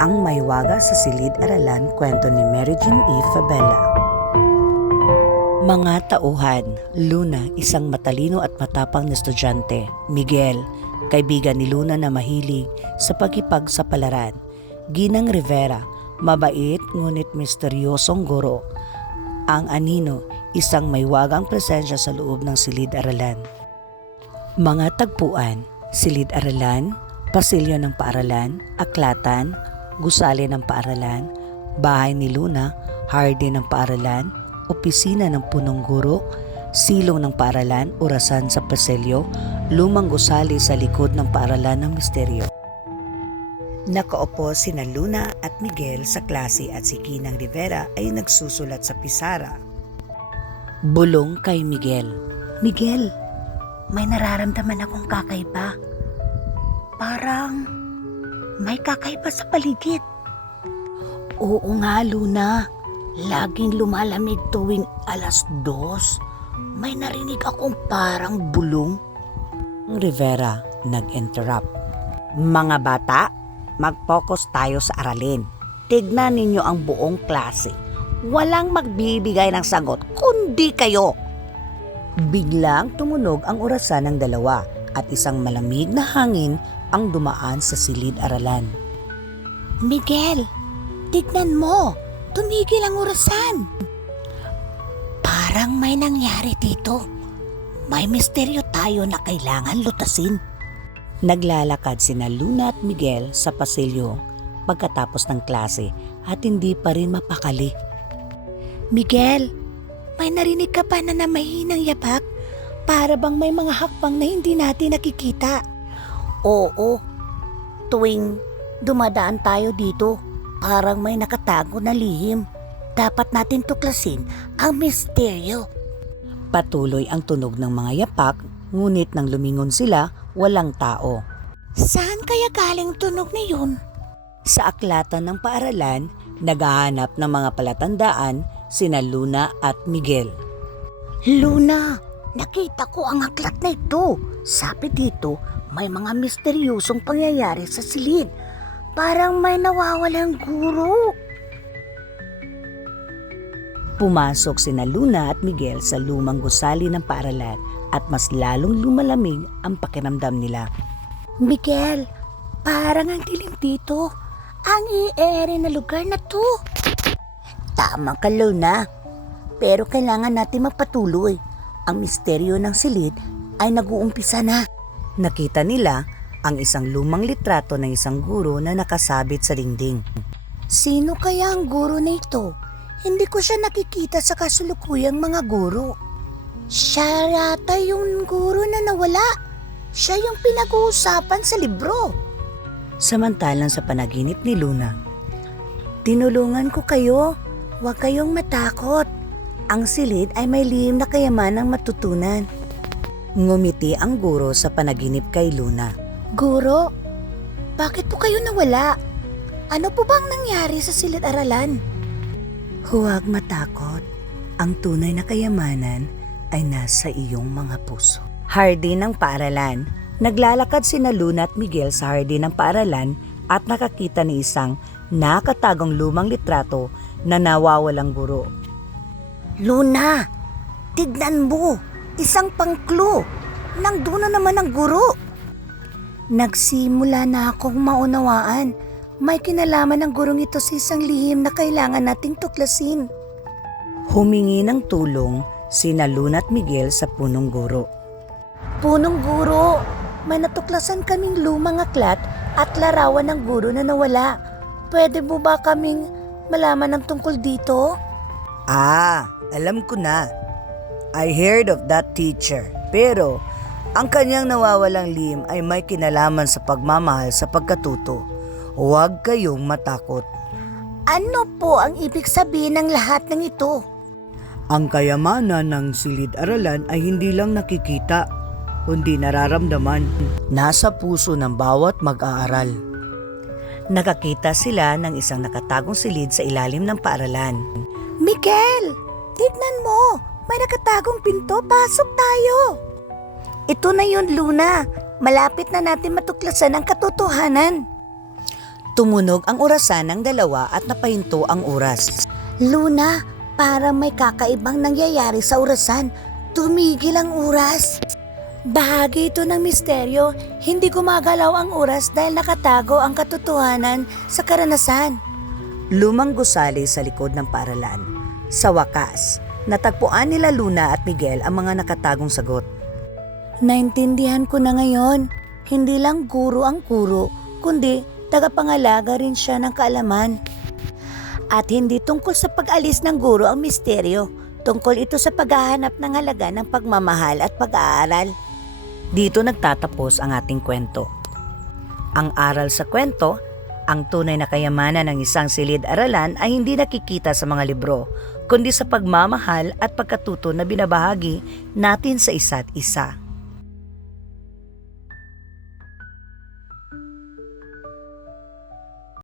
Ang Maywaga sa Silid-Aralan, kwento ni Mary Jean E. Fabella. Mga tauhan, Luna, isang matalino at matapang na estudyante. Miguel, kaibigan ni Luna na mahilig sa pakipagsapalaran. Ginang Rivera, mabait ngunit misteryosong guro. Ang Anino, isang maywagang presensya sa loob ng silid-aralan. Mga tagpuan, silid-aralan, pasilyo ng paaralan, aklatan, gusali ng paaralan, bahay ni Luna, hardy ng paaralan, opisina ng punong guro, silong ng paaralan, orasan sa pasilyo, lumang gusali sa likod ng paaralan ng misteryo. Nakaupo sina Luna at Miguel sa klase at si Kinang Rivera ay nagsusulat sa pisara. Bulong kay Miguel. Miguel, may nararamdaman akong kakaiba. Parang may kakaiba sa paligid. Oo nga, Luna. Laging lumalamig tuwing alas dos. May narinig akong parang bulong. Rivera nag-interrupt. Mga bata, mag-focus tayo sa aralin. Tignan ninyo ang buong klase. Walang magbibigay ng sagot, kundi kayo. Biglang tumunog ang orasan ng dalawa at isang malamig na hangin ang dumaan sa silid-aralan. Miguel, tignan mo. Tumigil ang orasan. Parang may nangyari dito. May misteryo tayo na kailangan lutasin. Naglalakad sina Luna at Miguel sa pasilyo pagkatapos ng klase at hindi pa rin mapakali. Miguel, may narinig ka pa na na mahinang yapak? Para bang may mga hakbang na hindi natin nakikita? Oo, tuwing dumadaan tayo dito, parang may nakatago na lihim. Dapat natin tuklasin ang misteryo. Patuloy ang tunog ng mga yapak, ngunit nang lumingon sila, walang tao. Saan kaya galing tunog na yun? Sa aklatan ng paaralan, naghahanap ng mga palatandaan sina Luna at Miguel. Luna, nakita ko ang aklat na ito. Sabi dito, may mga misteryosong pangyayari sa silid. Parang may nawawalang guro. Pumasok sina Luna at Miguel sa lumang gusali ng paaralan at mas lalong lumalamig ang pakiramdam nila. Miguel, parang ang dilim dito. Ang iere na lugar na to. Tama ka, Luna. Pero kailangan natin magpatuloy. Ang misteryo ng silid ay nag-uumpisa na. Nakita nila ang isang lumang litrato ng isang guro na nakasabit sa dingding. Sino kaya ang guro na ito? Hindi ko siya nakikita sa kasulukuyang mga guro. Siya yata yung guro na nawala. Siya yung pinag-uusapan sa libro. Samantalang sa panaginip ni Luna, Tinulungan ko kayo. Huwag kayong matakot. Ang silid ay may lihim na kayamanang matutunan. Ngumiti ang guro sa panaginip kay Luna. Guro, bakit po kayo nawala? Ano po bang nangyari sa silid-aralan? Huwag matakot. Ang tunay na kayamanan ay nasa iyong mga puso. Hardy ng paaralan. Naglalakad sina Luna at Miguel sa hardy ng paaralan at nakakita ni isang nakatagong lumang litrato na nawawalang guro. Luna, tignan mo! Isang pangklo! Nandun na naman ang guro! Nagsimula na akong maunawaan. May kinalaman ng gurong ito sa isang lihim na kailangan nating tuklasin. Humingi ng tulong sina Luna at Miguel sa punong guro. Punong guro, may natuklasan kaming lumang aklat at larawan ng guro na nawala. Pwede mo ba kaming malaman ng tungkol dito? Ah, alam ko na. I heard of that teacher. Pero, ang kanyang nawawalang lihim ay may kinalaman sa pagmamahal sa pagkatuto. Huwag kayong matakot. Ano po ang ibig sabihin ng lahat ng ito? Ang kayamanan ng silid-aralan ay hindi lang nakikita, kundi nararamdaman. Nasa puso ng bawat mag-aaral. Nakakita sila ng isang nakatagong silid sa ilalim ng paaralan. Miguel! Tignan mo! May nakatagong pinto. Pasok tayo! Ito na yun, Luna. Malapit na natin matuklasan ang katotohanan. Tumunog ang orasan ng dalawa at napahinto ang oras. Luna, parang may kakaibang nangyayari sa orasan. Tumigil ang oras. Bahagi ito ng misteryo. Hindi gumagalaw ang oras dahil nakatago ang katotohanan sa karanasan. Lumang gusali sa likod ng paralan. Sa wakas, natagpuan nila Luna at Miguel ang mga nakatagong sagot. Naintindihan ko na ngayon. Hindi lang guro ang guro, kundi tagapangalaga rin siya ng kaalaman. At hindi tungkol sa pag-alis ng guro ang misteryo. Tungkol ito sa paghahanap ng halaga ng pagmamahal at pag-aaral. Dito nagtatapos ang ating kwento. Ang aral sa kwento, ang tunay na kayamanan ng isang silid-aralan ay hindi nakikita sa mga libro, kundi sa pagmamahal at pagkatuto na binabahagi natin sa isa't isa.